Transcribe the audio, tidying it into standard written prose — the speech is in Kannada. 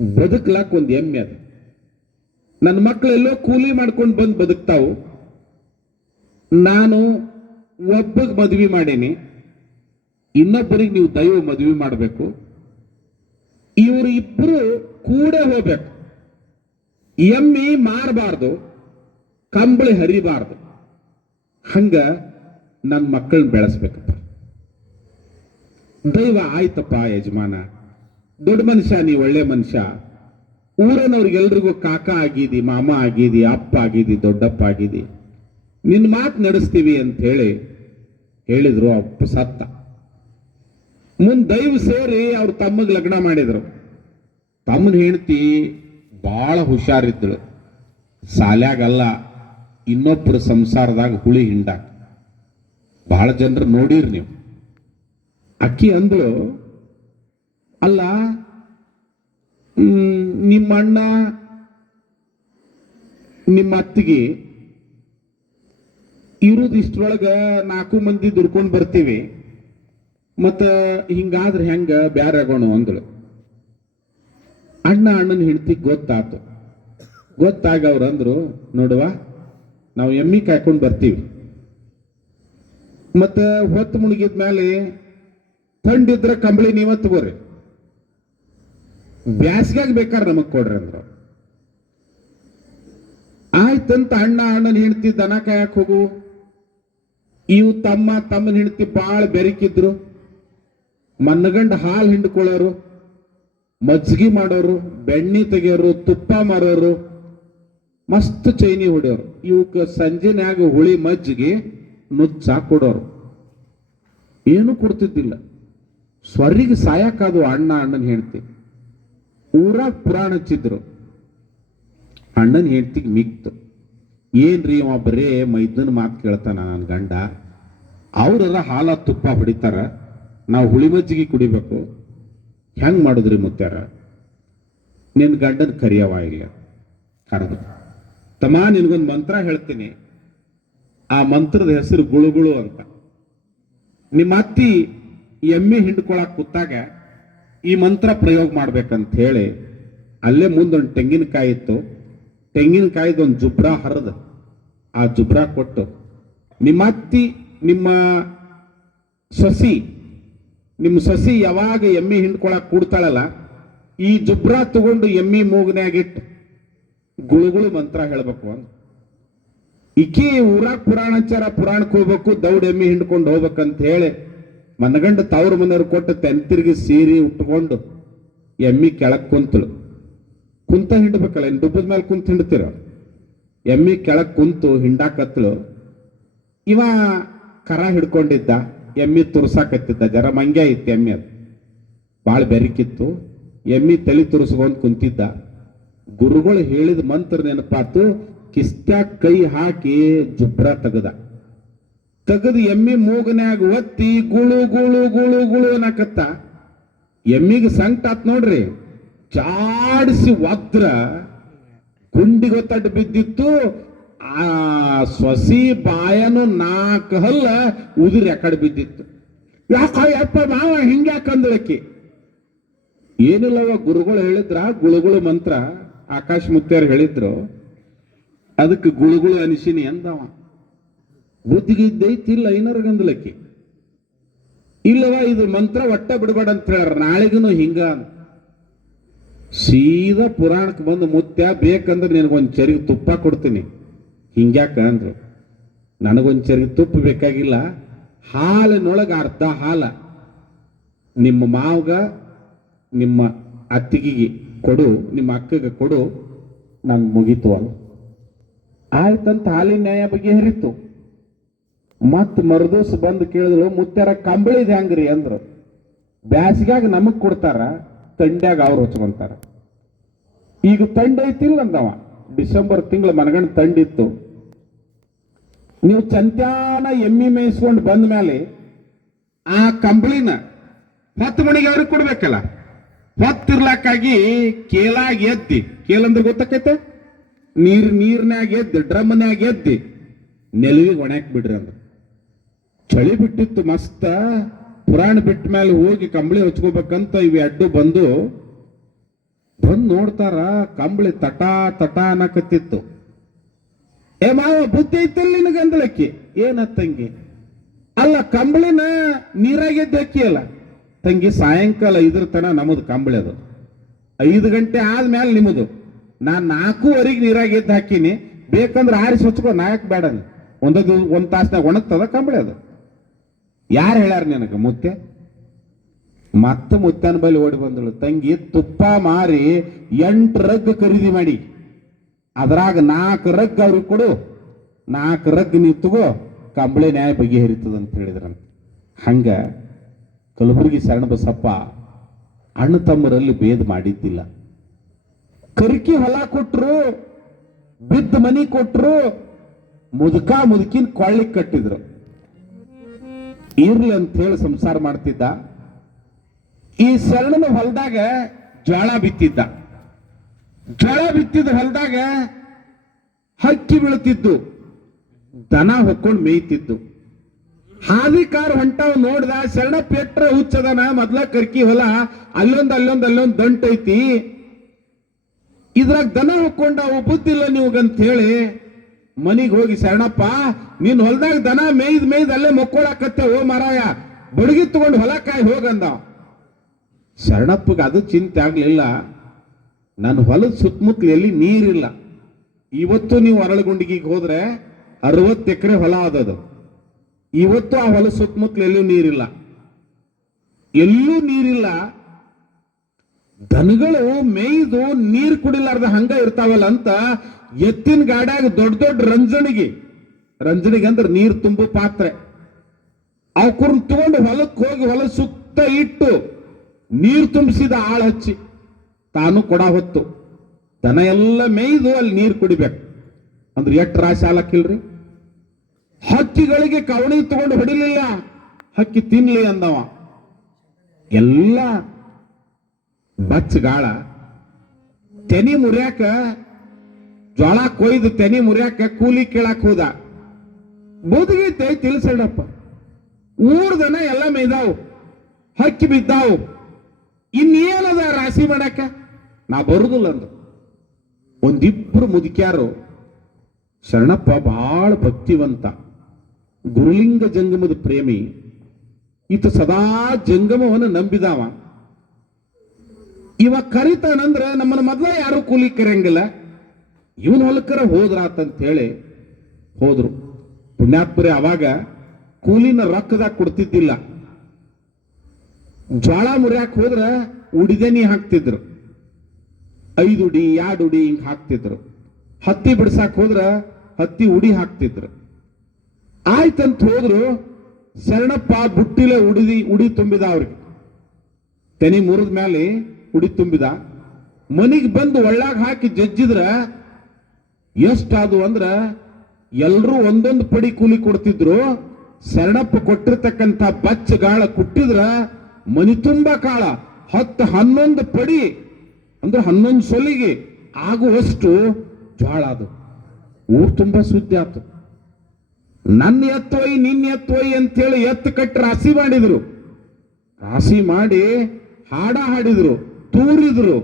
ಬದುಕ್ಲಾಕ್ ಒಂದು ಎಮ್ಮೆ ಅದು. ನನ್ನ ಮಕ್ಕಳೆಲ್ಲೋ ಕೂಲಿ ಮಾಡ್ಕೊಂಡು ಬಂದು ಬದುಕ್ತಾವು. ನಾನು ಒಬ್ಬಗೆ ಮದ್ವಿ ಮಾಡೀನಿ, ಇನ್ನೊಬ್ಬರಿಗೆ ನೀವು ದೈವ ಮದ್ವಿ ಮಾಡಬೇಕು. ಇವರು ಇಬ್ಬರು ಕೂಡ ಹೋಗ್ಬೇಕು. ಎಮ್ಮಿ ಮಾರಬಾರ್ದು, ಕಂಬಳಿ ಹರಿಬಾರ್ದು. ಹಂಗ ನನ್ನ ಮಕ್ಕಳನ್ನ ಬೆಳೆಸ್ಬೇಕಪ್ಪ. ದೈವ ಆಯ್ತಪ್ಪ ಯಜಮಾನ, ದೊಡ್ಡ ಮನುಷ್ಯ, ನೀ ಒಳ್ಳೆ ಮನುಷ್ಯ, ಊರನವ್ರಿಗೆಲ್ರಿಗೂ ಕಾಕ ಆಗಿದಿ, ಮಾಮ ಆಗಿದಿ, ಅಪ್ಪ ಆಗಿದಿ, ದೊಡ್ಡಪ್ಪ ಆಗಿದಿ, ನಿನ್ನ ಮಾತು ನಡೆಸ್ತೀವಿ ಅಂತ ಹೇಳಿದ್ರು. ಅಪ್ಪ ಸತ್ತ. ಮುಂದ್ ದೈವ ಸೇರಿ ಅವ್ರ ತಮ್ಮಗ್ ಲಗ್ನ ಮಾಡಿದ್ರು. ತಮ್ಮನ ಹೆಂಡತಿ ಬಹಳ ಹುಷಾರಿದ್ದಳು. ಸಾಲ್ಯಾಗಲ್ಲ, ಇನ್ನೊಬ್ಬರ ಸಂಸಾರದಾಗ ಹುಳಿ ಹಿಂಡ. ಬಹಳ ಜನರು ನೋಡಿರಿ ನೀವು. ಅಕ್ಕಿ ಅಂದ್ಳು, ಅಲ್ಲ ನಿಮ್ಮ ಅಣ್ಣ ನಿಮ್ಮ ಅತ್ತಿಗೆ ಇರುವುದು ಇಷ್ಟರೊಳಗ 4 ಮಂದಿ ದುಡ್ಕೊಂಡು ಬರ್ತೀವಿ, ಮತ್ತ ಹಿಂಗಾದ್ರೆ ಹೆಂಗ ಬ್ಯಾರೆ ಆಗೋಣ ಅಂದಳು. ಅಣ್ಣನ ಹೆಂಡತಿ ಗೊತ್ತಾತು. ಗೊತ್ತಾಗ ಅವ್ರು ಅಂದ್ರು, ನೋಡುವ, ನಾವು ಎಮ್ಮಿ ಕಾಯ್ಕೊಂಡು ಬರ್ತೀವಿ, ಮತ್ತ ಹೊತ್ತು ಮುಳುಗಿದ್ಮೇಲೆ ಥಂಡಿದ್ರೆ ಕಂಬಳಿ ನೀವ ತಗೋರಿ, ಬ್ಯಾಸ್ಗಾಗ ಬೇಕಾದ್ರೆ ನಮಗ್ ಕೊಡ್ರಿ ಅಂದ್ರು. ಆಯ್ತಂತ ಅಣ್ಣನ ಹೆಂಡತಿ ದನ ಕಾಯಕ್ ಹೋಗು. ಇವು ತಮ್ಮನ ಹೆಂಡತಿ ಬಾಳ ಬೆರಕಿದ್ರು. ಮನ್ನಗಂಡ ಹಾಲು ಹಿಂಡ್ಕೊಳ್ಳೋರು, ಮಜ್ಜಿಗೆ ಮಾಡೋರು, ಬೆಣ್ಣೆ ತೆಗಿಯೋರು, ತುಪ್ಪ ಮಾರೋರು, ಮಸ್ತ್ ಚೈನಿ ಹೊಡೆಯೋರು. ಇವಕ್ಕೆ ಸಂಜೆನ್ಯಾಗ ಹುಳಿ ಮಜ್ಜಿಗೆ ನುಚ್ಚ ಕೊಡೋರು. ಏನು ಕೊಡ್ತಿದ್ದಿಲ್ಲ. ಸ್ವರ್ರಿಗೆ ಸಾಯಕಾದು ಅಣ್ಣನ ಹೆಂಡತಿ. ಊರಾಗ ಪುರಾಣ ಹಚ್ಚಿದ್ರು. ಅಣ್ಣನ ಹೆಂಡತಿಗೆ ಮಿಕ್ತು. ಏನ್ರಿ ಅವ ಬರೇ ಮೈದನ ಮಾತು ಕೇಳ್ತಾನ ನನ್ನ ಗಂಡ, ಅವ್ರೆಲ್ಲ ಹಾಲ ತುಪ್ಪ ಹೊಡಿತಾರ, ನಾವು ಹುಳಿ ಮಜ್ಜಿಗೆ ಕುಡಿಬೇಕು, ಹೆಂಗ್ ಮಾಡುದ್ರಿ ಮುತ್ಯಾರ? ನಿನ್ ಗಂಡನ ಕರಿಯವ ಇಲ್ಲ. ಕರೆದು, ತಮ್ಮ ನಿನ್ಗೊಂದು ಮಂತ್ರ ಹೇಳ್ತೀನಿ, ಆ ಮಂತ್ರದ ಹೆಸರು ಗುಳುಗುಳು ಅಂತ. ನಿಮ್ಮ ಅತ್ತಿ ಎಮ್ಮೆ ಹಿಂಡ್ಕೊಳಕ್ ಕೂತಾಗ ಈ ಮಂತ್ರ ಪ್ರಯೋಗ ಮಾಡ್ಬೇಕಂತ ಹೇಳಿ ಅಲ್ಲೇ ಮುಂದೊಂದು ತೆಂಗಿನಕಾಯಿ ಇತ್ತು. ತೆಂಗಿನಕಾಯಿದೊಂದು ಜುಬ್ರಾ ಹರಿದು ಆ ಜುಬ್ರಾ ಕೊಟ್ಟು, ನಿಮ್ಮ ಅತ್ತಿ ನಿಮ್ಮ ಸೊಸಿ ಯಾವಾಗ ಎಮ್ಮಿ ಹಿಂಡ್ಕೊಳಕ್ ಕೂಡ್ತಾಳಲ್ಲ, ಈ ಜುಬ್ರಾ ತಗೊಂಡು ಎಮ್ಮಿ ಮೂಗನ್ಯಾಗಿಟ್ಟು ಗುಳುಗುಳು ಮಂತ್ರ ಹೇಳ್ಬೇಕು ಅಂತ. ಇಕ್ಕಿ ಊರಾಗ ಪುರಾಣಕ್ಕೆ ಹೋಗ್ಬೇಕು, ದೌಡ್ ಎಮ್ಮಿ ಹಿಂಡ್ಕೊಂಡು ಹೋಗ್ಬೇಕಂತ ಹೇಳಿ ಮನಗಂಡ ತವ್ರ ಮನೆಯವ್ರು ಕೊಟ್ಟು ತೆಂತಿರ್ಗಿ ಸೀರೆ ಉಟ್ಕೊಂಡು ಎಮ್ಮಿ ಕೆಳಕ್ ಕುಂತ ಹಿಂಡ್ಬೇಕಲ್ಲ, ಇನ್ ದುಬ್ಬದ ಮೇಲೆ ಕುಂತ ಹಿಂಡ್ತಿರ. ಎಮ್ಮಿ ಕೆಳಕ್ ಕುಂತು ಹಿಂಡಾಕತ್ಳು. ಇವ ಕರ ಹಿಡ್ಕೊಂಡಿದ್ದ, ಎಮ್ಮಿ ತುರ್ಸಾಕತ್ತಿದ್ದ. ಜರ ಮಂಗ್ಯ ಇತ್ತು ಎಮ್ಮಿ, ಅದು ಬಾಳ ಬೆರಿಕಿತ್ತು. ಎಮ್ಮಿ ತಲೆ ತುರ್ಸ್ಕೊಂಡ್ ಕುಂತಿದ್ದ. ಗುರುಗಳು ಹೇಳಿದ ಮಂತ್ರ ನೆನಪಾತು. ಕಿಸ್ತ್ಯಾಗ ಕೈ ಹಾಕಿ ಜುಬ್ರ ತೆಗದು ಎಮ್ಮಿ ಮೂಗನ್ಯಾಗ ಒತ್ತಿ ಗುಳು ಗುಳು ಗುಳು ಗುಳು ಅನ್ನಕತ್ತ. ಎಮ್ಮಿಗೆ ಸಂಕಟ ಆತ್ ನೋಡ್ರಿ. ಚಾಡಿಸಿ ಒದ್ರ ಗುಂಡಿಗೆ ಒತ್ತಟ್ಟು ಬಿದ್ದಿತ್ತು. ಆ ಸೊಸಿ ಬಾಯನು 4 ಹಲ್ಲ ಉದುರಿ ಆ ಕಡೆ ಬಿದ್ದಿತ್ತು. ಯಾಕಪ್ಪ ಮಾವ ಹಿಂಗ್ಯಾಕಂದಳಕ್ಕಿ? ಏನಿಲ್ಲವ, ಗುರುಗಳು ಹೇಳಿದ್ರ ಗುಳುಗುಳು ಮಂತ್ರ, ಆಕಾಶ ಮುತ್ಯಾರು ಹೇಳಿದ್ರು, ಅದಕ್ಕೆ ಗುಳುಗುಳು ಅನಿಸಿನಿ ಅಂದವ. ಬುದ್ಧಿಗಿದ್ದೈತಿಲ್ಲ ಐನರ್ಗಂದಲಕ್ಕಿ. ಇಲ್ಲವ, ಇದು ಮಂತ್ರ ಒಟ್ಟ ಬಿಡಬೇಡ ಅಂತ ಹೇಳ್ಯಾರ, ನಾಳೆಗೂ ಹಿಂಗ. ಸೀದಾ ಪುರಾಣಕ್ಕೆ ಬಂದು, ಮುತ್ಯ ಬೇಕಂದ್ರೆ ನಿನಗೊಂದು ಚರಿಗೆ ತುಪ್ಪ ಕೊಡ್ತೀನಿ, ಹಿಂಗ್ಯಾಕ ಅಂದ್ರು. ನನಗೊಂದು ಚರಿಗೆ ತುಪ್ಪ ಬೇಕಾಗಿಲ್ಲ, ಹಾಲಿನೊಳಗೆ ಅರ್ಧ ಹಾಲ ನಿಮ್ಮ ಮಾವಗ ನಿಮ್ಮ ಅತ್ತಿಗೆಗೆ ಕೊಡು, ನಿಮ್ಮ ಅಕ್ಕಗೆ ಕೊಡು, ನನ್ ಮುಗೀತು ಅಲ್ಲ. ಆಯ್ತಂತ ಹಾಲಿನ ನ್ಯಾಯ ಬಗ್ಗೆ ಹರಿತು. ಮತ್ ಮರುದಿವ್ಸ ಬಂದು ಕೇಳಿದ್ರು, ಮುತ್ಯಾರ ಕಂಬಳಿದ್ ಹೆಂಗ್ರಿ ಅಂದ್ರು. ಬ್ಯಾಸಿಗ್ಯಾಗ ನಮಗ್ ಕೊಡ್ತಾರ, ತಂಡ್ಯಾಗ ಅವ್ರು ಹೊಚ್ಕೊಂತಾರ. ಈಗ ತಂಡ ಐತಿಲ್ಲ ಅಂದವ. ಡಿಸೆಂಬರ್ ತಿಂಗಳ ಮನಗಂಡ್ ತಂಡಿತ್ತು. ನೀವು ಚಂತ್ಯಾನ ಎಮ್ಮಿ ಮೇಯಿಸ್ಕೊಂಡು ಬಂದ ಮೇಲೆ ಆ ಕಂಬಳಿನ ಹೊತ್ತು ಮಣಿಗೆ ಅವ್ರಿಗೆ ಕೊಡ್ಬೇಕಲ್ಲ. ಹೊತ್ತಿರ್ಲಾಕಾಗಿ ಕೇಲಾಗಿ ಎದ್ದಿ, ಕೇಲಂದ್ರೆ ಗೊತ್ತಾಕೈತೆ, ನೀರ್ನ್ಯಾಗ ಎದ್ದಿ, ಡ್ರಮ್ನ್ಯಾಗ ಎದ್ದಿ ನೆಲವಿಗೆ ಒಣಾಕ್ ಬಿಡ್ರಿ ಅಂದ್ರ. ಚಳಿ ಬಿಟ್ಟಿತ್ತು ಮಸ್ತ. ಪುರಾಣ ಬಿಟ್ಟ ಮೇಲೆ ಹೋಗಿ ಕಂಬಳಿ ಹೊಚ್ಕೋಬೇಕಂತ ಇವು ಅಡ್ಡು ಬಂದು ಬಂದ್ ನೋಡ್ತಾರ ಕಂಬಳಿ ತಟ ತಟ ಅನ್ನಕತ್ತಿತ್ತು. ಏ ಮಾವ ಬುದ್ಧಿ ಐತಲ್ಲ ನಿನಗಂದಳಕ್ಕಿ. ಏನ ತಂಗಿ? ಅಲ್ಲ ಕಂಬಳಿನ ನೀರಾಗೆದ್ದು ಹಾಕಿ ಅಲ್ಲ ತಂಗಿ. ಸಾಯಂಕಾಲ 5 ತನ ನಮ್ಮದು ಕಂಬಳಿ, ಅದು 5 ಗಂಟೆ ಆದ್ಮೇಲೆ ನಿಮ್ಮದು. ನಾನ್ 4:15 ನೀರಾಗೆದ್ದು ಹಾಕಿನಿ, ಬೇಕಂದ್ರೆ ಆರಿಸಿ ಹೊಚ್ಕೊ, ನಾಯಕ್ ಬೇಡ. ಒಂದ್ ತಾಸ್ನಾಗ ಒಣಗ್ತದ ಕಂಬಳಿ ಅದು. ಯಾರು ಹೇಳ್ಯಾರ ನಿನಗ? ಮುತ್ತೆ. ಮತ್ತೆ ಮುತ್ತನ ಬಳಿ ಓಡಿ ಬಂದಳು. ತಂಗಿ ತುಪ್ಪ ಮಾರಿ 8 ರಗ್ ಖರೀದಿ ಮಾಡಿ, ಅದ್ರಾಗ 4 ರಗ್ ಅವ್ರಿಗೆ ಕೊಡು, 4 ರಗ್ ನೀ ತಗೋ, ಕಂಬಳಿ ನ್ಯಾಯ ಬಗೆಹರಿತದ ಅಂತ ಹೇಳಿದ್ರಂತ. ಹಂಗ ಕಲಬುರಗಿ ಶರಣಬಸಪ್ಪ ಅಣ್ಣ ತಮ್ಮರಲ್ಲಿ ಭೇದ ಮಾಡಿದ್ದಿಲ್ಲ. ಕರಿಕಿ ಹೊಲ ಕೊಟ್ರು, ಬಿದ್ದ ಮನಿ ಕೊಟ್ರು, ಮುದುಕಿನ ಕೊಳ್ಳಿ ಕಟ್ಟಿದ್ರು. ಇರ್ಲಿ ಅಂತ ಹೇಳಿ ಸಂಸಾರ ಮಾಡ್ತಿದ್ದ. ಈ ಶರಣನ ಹೊಲದಾಗ ಜೋಳ ಬಿತ್ತಿದ್ದ. ಜೋಳ ಬಿತ್ತಿದ ಹೊಲದಾಗ ಹಕ್ಕಿ ಬೀಳ್ತಿದ್ದು, ದನ ಹೊಕ್ಕೊಂಡು ಮೇಯ್ತಿದ್ದು. ಹಾದಿ ಕಾರ್ ಹೊಂಟಾವ್ ನೋಡ್ದ. ಶರಣ ಪೆಟ್ರ ಹುಚ್ಚದನ. ಮೊದ್ಲ ಕರ್ಕಿ ಹೊಲ ಅಲ್ಲೊಂದ್ ದಂಟ ಐತಿ, ಇದ್ರಾಗ ದನ ಹೊಕ್ಕೊಂಡವು, ಬುದ್ಧಿಲ್ಲ ನೀವಗಂತ ಹೇಳಿ ಮನಿಗ್ ಹೋಗಿ, ಶರಣಪ್ಪ ನೀನ್ ಹೊಲದಾಗ ದನ ಮೇಯ್ದ್ ಅಲ್ಲೇ ಮಕ್ಕೊಳಕತ್ತೆ, ಓ ಮಾರಾಯ ಬಡಗಿ ತಗೊಂಡು ಹೊಲ ಕಾಯಿ ಹೋಗಂದ. ಶರಣಪ್ಪಗೆ ಅದು ಚಿಂತೆ ಆಗ್ಲಿಲ್ಲ. ನನ್ನ ಹೊಲದ ಸುತ್ತಮುತ್ತಲು ಎಲ್ಲಿ ನೀರಿಲ್ಲ. ಇವತ್ತು ನೀವು ಅರಳಗುಂಡಿಗೆ ಹೋದ್ರೆ 60 ಎಕರೆ ಹೊಲ ಆದದು. ಇವತ್ತು ಆ ಹೊಲ ಸುತ್ತಮುತ್ತಲು ಎಲ್ಲೂ ನೀರಿಲ್ಲ. ದನಗಳು ಮೇಯ್ದು ನೀರು ಕುಡಿಲಾರ್ದ ಹಂಗ ಇರ್ತಾವಲ್ಲ ಅಂತ ಎತ್ತಿನ ಗಾಡ್ಯಾಗ ದೊಡ್ಡ ರಂಜಣಿಗೆ ಅಂದ್ರೆ ನೀರು ತುಂಬು ಪಾತ್ರೆ, ಅವಕುರ್ನ ತಗೊಂಡು ಹೊಲಕ್ಕೆ ಹೋಗಿ ಹೊಲ ಸುತ್ತ ಇಟ್ಟು ನೀರು ತುಂಬಿಸಿದ ಆಳ ಹಚ್ಚಿ ತಾನು ಕೊಡ ಹೊತ್ತು ದನ ಎಲ್ಲ ಮೇಯ್ದು ಅಲ್ಲಿ ನೀರು ಕುಡಿಬೇಕು ಅಂದ್ರೆ ಎಷ್ಟು ರಾಶಿ ಹಾಲಕ್ಕಿಲ್ರಿ. ಹಕ್ಕಿಗಳಿಗೆ ಕವಣಿ ತಗೊಂಡು ಹೊಡಿಲಿಲ್ಲ, ಹಕ್ಕಿ ತಿನ್ಲಿ ಅಂದವ. ಎಲ್ಲ ಬಚ್ಚಗಾಳ ತೆನಿ ಮುರಿಯಾಕ, ಜೋಳ ಕೊಯ್ದು ತೆನಿ ಮುರಿಯಾಕ ಕೂಲಿ ಕೇಳಾಕ್ ಹೋದ. ಬೋದಿಗೈತೆ ತಿಳಿಸಡಪ್ಪ. ಊರ್ದನ ಎಲ್ಲ ಮೇಯ್ದಾವು, ಹಕ್ಕಿ ಬಿದ್ದಾವು, ಇನ್ನೇನದ ರಾಶಿ ಮಾಡಾಕ? ನಾ ಬರುದಿಲ್ಲ ಅಂದ್ರು. ಒಂದಿಬ್ರು ಮುದುಕ್ಯಾರು. ಶರಣಪ್ಪ ಬಹಳ ಭಕ್ತಿವಂತ, ಗುರುಲಿಂಗ ಜಂಗಮದ ಪ್ರೇಮಿ. ಈತ ಸದಾ ಜಂಗಮವನ್ನು ನಂಬಿದಾವ. ಇವ ಕರಿತಾನಂದ್ರ ನಮ್ಮನ್ನ ಮೊದ್ಲ ಯಾರು ಕೂಲಿ ಕರೆಯಂಗಿಲ್ಲ, ಇವನ್ ಹೊಲಕ್ಕರ ಹೋದ್ರಾತಂತ ಹೇಳಿ ಹೋದ್ರು. ಪುಣ್ಯಾತ್ಮರೇ ಅವಾಗ ಕೂಲಿನ ರೊಕ್ಕದಾಗ ಕೊಡ್ತಿದ್ದಿಲ್ಲ. ಜೋಳ ಮುರಿಯಾಕ ಹೋದ್ರ ಉಡಿದೆನಿ ಹಾಕ್ತಿದ್ರು, 5 ಉಡಿ 2 ಉಡಿ ಹಿಂಗ್ ಹಾಕ್ತಿದ್ರು. ಹತ್ತಿ ಬಿಡ್ಸಾಕ್ ಹೋದ್ರ ಹತ್ತಿ ಉಡಿ ಹಾಕ್ತಿದ್ರು. ಆಯ್ತಂತ ಹೋದ್ರು. ಶರಣಪ್ಪ ಬುಟ್ಟಿಲೆ ಉಡಿ ತುಂಬಿದ, ಅವ್ರಿಗೆ ತೆನಿ ಮುರಿದ ಮೇಲೆ ಉಡಿ ತುಂಬಿದ. ಮನಿಗೆ ಬಂದು ಒಳ್ಳಾಗ ಹಾಕಿ ಜಜ್ಜಿದ್ರ ಎಷ್ಟಾದು ಅಂದ್ರ ಎಲ್ರೂ ಒಂದೊಂದು ಪಡಿ ಕೂಲಿ ಕೊಡ್ತಿದ್ರು. ಶರಣಪ್ಪ ಕೊಟ್ಟಿರ್ತಕ್ಕಂಥ ಬಚ್ಚ ಗಾಳ ಕುಟ್ಟಿದ್ರ ಮನಿ ತುಂಬ ಕಾಳ 10-11 ಪಡಿ ಅಂದ್ರೆ 11 ಸೊಲಿಗೆ ಆಗುವಷ್ಟು ಜ್ವಾಳ. ಅದು ಊರ್ ತುಂಬಾ ಸುದ್ದಿ ಆತು. ನನ್ನ ಎತ್ತೋಯ್ ನಿನ್ನ ಎತ್ತೋಯ್ ಅಂತೇಳಿ ಎತ್ತು ಕಟ್ಟಿ ರಾಶಿ ಮಾಡಿದ್ರು. ರಾಶಿ ಮಾಡಿ ಹಾಡ ಹಾಡಿದ್ರು, ತೂರಿದ್ರು.